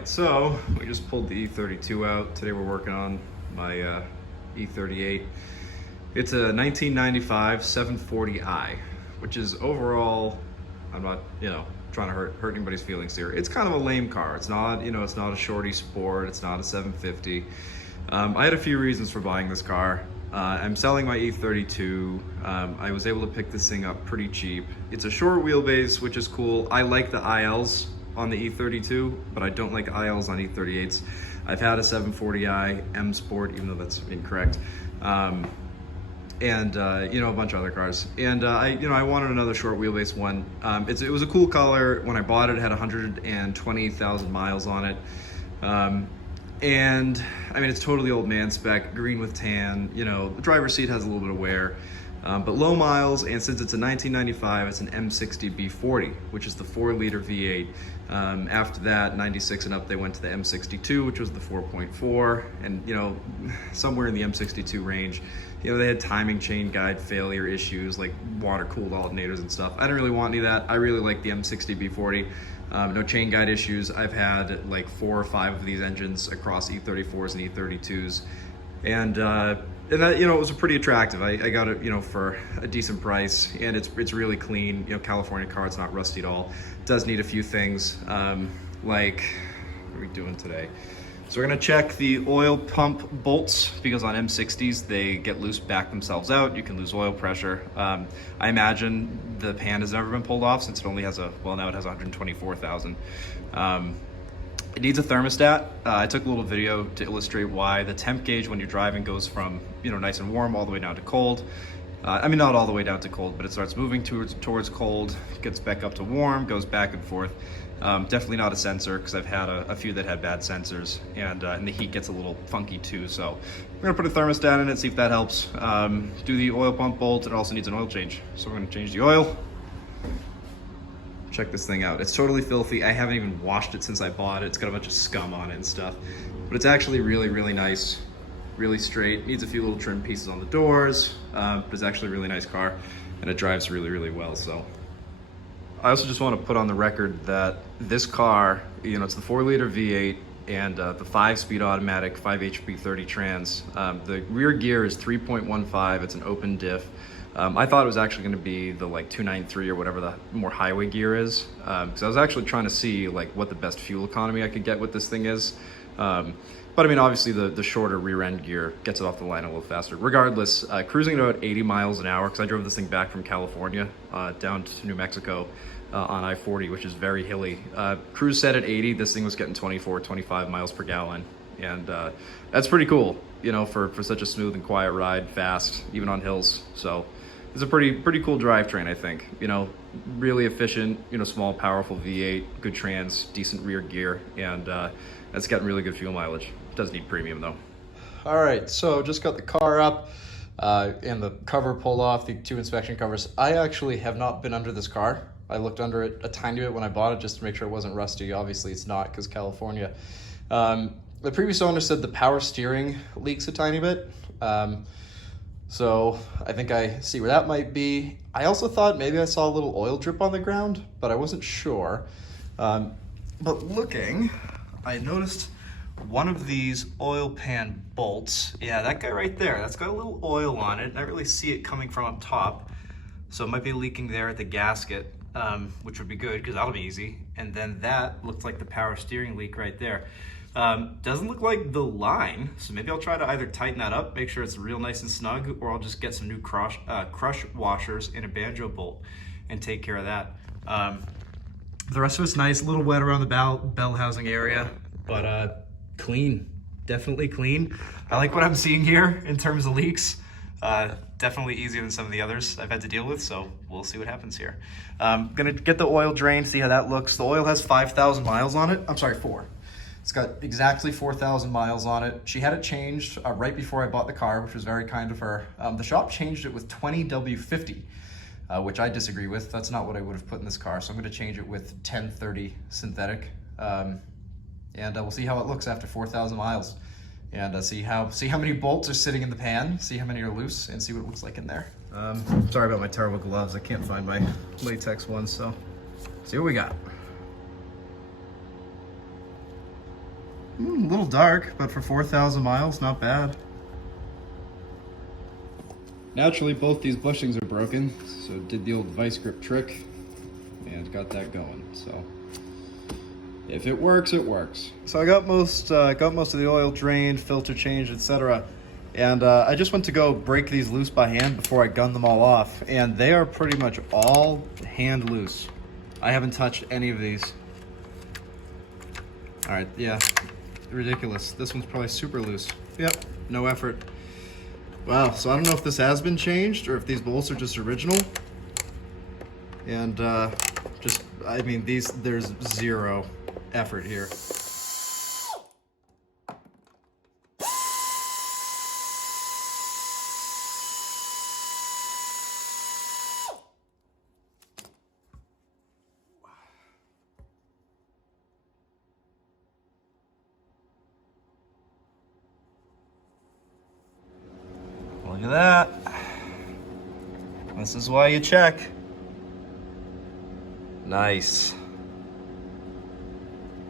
right, so we just pulled the E32 out. Today we're working on my E38. It's a 1995 740i, which is overall, I'm not, trying to hurt anybody's feelings here. It's kind of a lame car. It's not, it's not a shorty sport. It's not a 750. I had a few reasons for buying this car. I'm selling my E32. I was able to pick this thing up pretty cheap. It's a short wheelbase, which is cool. I like the ILs on the E32, but I don't like ILs on E38s. I've had a 740i M Sport, even though that's incorrect. A bunch of other cars. And I wanted another short wheelbase one. It was a cool color. When I bought it, it had 120,000 miles on it. And I mean, it's totally old man spec, green with tan. The driver's seat has a little bit of wear, but low miles. And since it's a 1995, it's an M60 B40, which is the 4-liter V8. After that, 96 and up, they went to the M62, which was the 4.4. And somewhere in the M62 range, they had timing chain guide failure issues, like water-cooled alternators and stuff. I didn't really want any of that. I really like the M60 B40. No chain guide issues. I've had like 4 or 5 of these engines across E34s and E32s. And that, it was pretty attractive. I got it, for a decent price, and it's really clean. California car, it's not rusty at all. It does need a few things, like, what are we doing today? So we're gonna check the oil pump bolts, because on M60s, they get loose, back themselves out. You can lose oil pressure. I imagine the pan has never been pulled off, since it only has now it has 124,000. It needs a thermostat. I took a little video to illustrate why the temp gauge when you're driving goes from nice and warm all the way down to cold. I mean, not all the way down to cold, but it starts moving towards cold, gets back up to warm, goes back and forth. Definitely not a sensor, because I've had a few that had bad sensors, and the heat gets a little funky too. So we're gonna put a thermostat in it, see if that helps. Do the oil pump bolt. It also needs an oil change. So we're gonna change the oil. Check this thing out. It's totally filthy. I haven't even washed it since I bought it. It's got a bunch of scum on it and stuff, but it's actually really, really nice, really straight. Needs a few little trim pieces on the doors, but it's actually a really nice car, and it drives really, really well. So I also just want to put on the record that this car, it's the 4-liter V8 and the 5-speed automatic 5 HP 30 trans. The rear gear is 3.15. It's an open diff. I thought it was actually going to be the 293 or whatever the more highway gear is, because I was actually trying to see what the best fuel economy I could get with this thing is. But I mean, obviously the shorter rear end gear gets it off the line a little faster. Regardless, cruising at about 80 miles an hour, because I drove this thing back from California down to New Mexico on I-40, which is very hilly. Cruise set at 80, this thing was getting 24, 25 miles per gallon. And that's pretty cool, for such a smooth and quiet ride, fast, even on hills. So it's a pretty cool drivetrain, I think. Really efficient, small, powerful V8, good trans, decent rear gear, and that's getting really good fuel mileage. It does need premium though. All right, so just got the car up and the cover pulled off, the 2 inspection covers. I actually have not been under this car. I looked under it a tiny bit when I bought it just to make sure it wasn't rusty. Obviously it's not, because California. The previous owner said the power steering leaks a tiny bit. So I think I see where that might be. I also thought maybe I saw a little oil drip on the ground, but I wasn't sure. But looking, I noticed one of these oil pan bolts. Yeah, that guy right there, that's got a little oil on it. I really see it coming from up top. So it might be leaking there at the gasket, which would be good, because that'll be easy. And then that looks like the power steering leak right there. Doesn't look like the line, so maybe I'll try to either tighten that up, make sure it's real nice and snug, or I'll just get some new crush washers and a banjo bolt and take care of that. The rest of it's nice, a little wet around the bell housing area, but clean, definitely clean. I like what I'm seeing here in terms of leaks. Definitely easier than some of the others I've had to deal with, so we'll see what happens here. Gonna get the oil drained, see how that looks. The oil has 5,000 miles on it. I'm sorry, 4. It's got exactly 4,000 miles on it. She had it changed right before I bought the car, which was very kind of her. The shop changed it with 20W50, which I disagree with. That's not what I would have put in this car, so I'm going to change it with 1030 synthetic. And we'll see how it looks after 4,000 miles. And see how many bolts are sitting in the pan, see how many are loose, and see what it looks like in there. Sorry about my terrible gloves. I can't find my latex ones, so see what we got. A little dark, but for 4,000 miles, not bad. Naturally, both these bushings are broken, so did the old vice grip trick and got that going. So if it works, it works. So I got most of the oil drained, filter changed, etc. And I just went to go break these loose by hand before I gun them all off, and they are pretty much all hand loose. I haven't touched any of these. All right, yeah, ridiculous. This one's probably super loose. Yep, no effort. Wow, so I don't know if this has been changed or if these bolts are just original. And I mean, there's zero effort here. Look at that. This is why you check. Nice.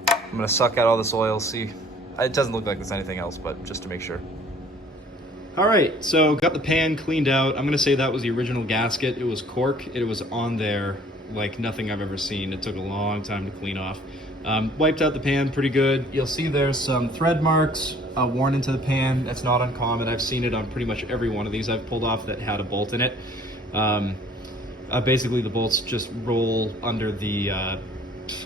I'm gonna suck out all this oil, see. It doesn't look like there's anything else, but just to make sure. All right, so got the pan cleaned out. I'm gonna say that was the original gasket. It was cork. It was on there like nothing I've ever seen. It took a long time to clean off. Wiped out the pan pretty good. You'll see there's some thread marks worn into the pan. That's not uncommon. I've seen it on pretty much every one of these I've pulled off that had a bolt in it. Basically, the bolts just roll under the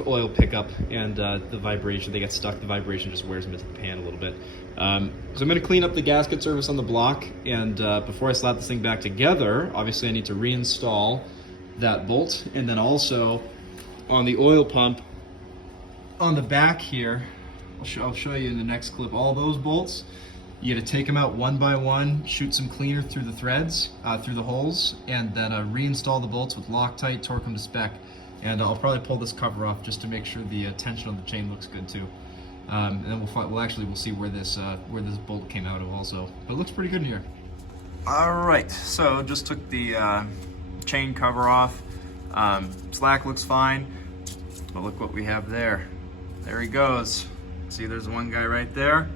oil pickup, and the vibration, they get stuck. The vibration just wears them into the pan a little bit. So I'm going to clean up the gasket surface on the block, and before I slap this thing back together, obviously I need to reinstall that bolt, and then on the oil pump on the back here, I'll show you in the next clip, all those bolts, you got to take them out one by one, shoot some cleaner through the threads, through the holes, and then reinstall the bolts with Loctite, torque them to spec. And I'll probably pull this cover off just to make sure the tension on the chain looks good too. And then we'll see where this bolt came out of also. But it looks pretty good in here. All right, so just took the chain cover off. Slack looks fine, but look what we have there. There he goes. See, there's one guy right there,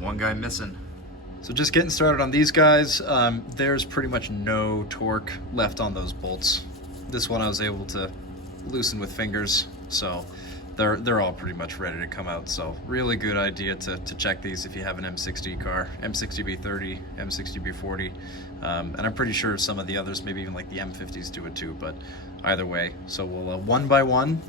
one guy missing. So just getting started on these guys. There's pretty much no torque left on those bolts. This one I was able to loosen with fingers, so they're all pretty much ready to come out. So really good idea to check these if you have an M60 car, M60B30, M60B40, and I'm pretty sure some of the others, maybe even like the M50s, do it too. But either way, so we'll one by one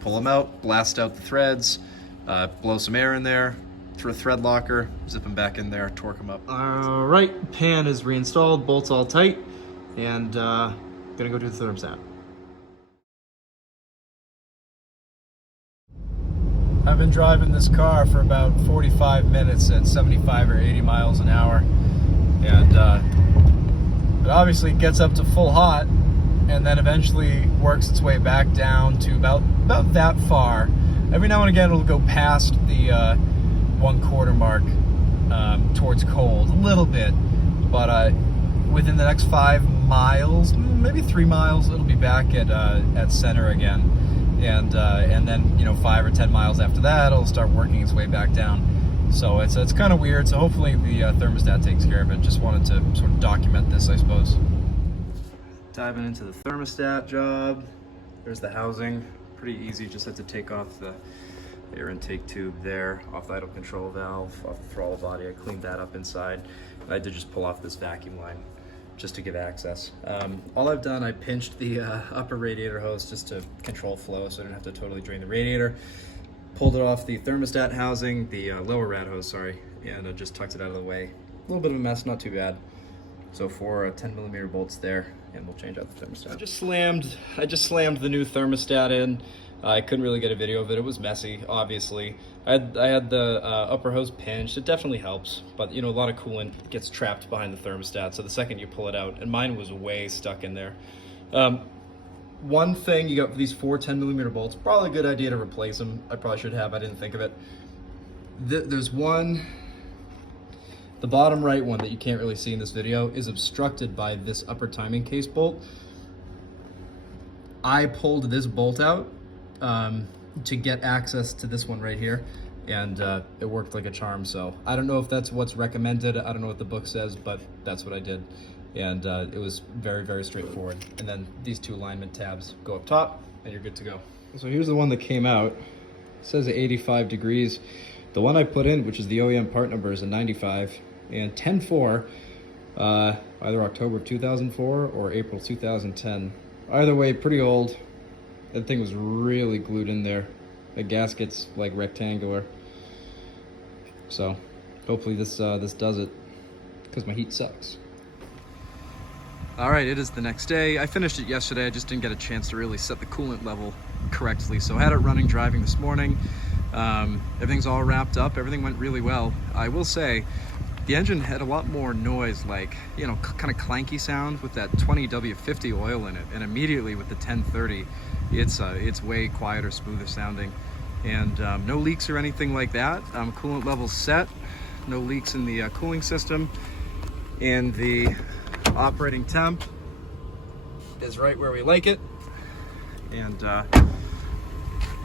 pull them out, blast out the threads, blow some air in there, through a thread locker, zip them back in there, torque them up. All right, pan is reinstalled, bolts all tight, and gonna go do the thermostat. I've been driving this car for about 45 minutes at 75 or 80 miles an hour, and it obviously gets up to full hot and then eventually works its way back down to about that far. Every now and again it'll go past the 1/4 mark towards cold a little bit, but within the next 5 miles, maybe 3 miles, it'll be back at center again, and then 5 or 10 miles after that, it'll start working its way back down. So it's kind of weird. So hopefully the thermostat takes care of it. Just wanted to sort of document this, I suppose. Diving into the thermostat job. There's the housing. Pretty easy. Just have to take off the air intake tube there, off the idle control valve, off the throttle body. I cleaned that up inside. I did just pull off this vacuum line just to give access. All I've done, I pinched the upper radiator hose just to control flow so I didn't have to totally drain the radiator. Pulled it off the thermostat housing, the lower rad hose, sorry, and I just tucked it out of the way. A little bit of a mess, not too bad. So 4 10mm bolts there, and we'll change out the thermostat. I just slammed the new thermostat in. I couldn't really get a video of it. It was messy, obviously. I had the upper hose pinched. It definitely helps, but a lot of coolant gets trapped behind the thermostat. So the second you pull it out, and mine was way stuck in there. One thing, you got these 4 10mm bolts. Probably a good idea to replace them. I probably should have. I didn't think of it. There's one. The bottom right one that you can't really see in this video is obstructed by this upper timing case bolt. I pulled this bolt out to get access to this one right here. and it worked like a charm. So I don't know if that's what's recommended. I don't know what the book says, but that's what I did. And it was very, very straightforward. And then these two alignment tabs go up top and you're good to go. So here's the one that came out. It says 85 degrees. The one I put in, which is the OEM part number, is a 95, and 10-4, either October of 2004 or April 2010. Either way, pretty old. That thing was really glued in there. The gasket's like rectangular. So hopefully this does it, because my heat sucks. All right, it is the next day. I finished it yesterday. I just didn't get a chance to really set the coolant level correctly. So I had it running, driving this morning. Everything's all wrapped up. Everything went really well. I will say the engine had a lot more noise, like, you know, kind of clanky sound with that 20W50 oil in it. And immediately with the 1030, it's way quieter, smoother sounding. And no leaks or anything like that. Coolant level's set. No leaks in the cooling system. And the operating temp is right where we like it, and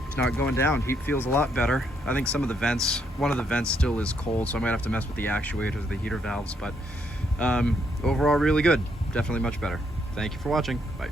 it's not going down. Heat feels a lot better. I think some of the vents, one of the vents still is cold, so I might have to mess with the actuators, the heater valves, but overall really good. Definitely much better. Thank you for watching. Bye.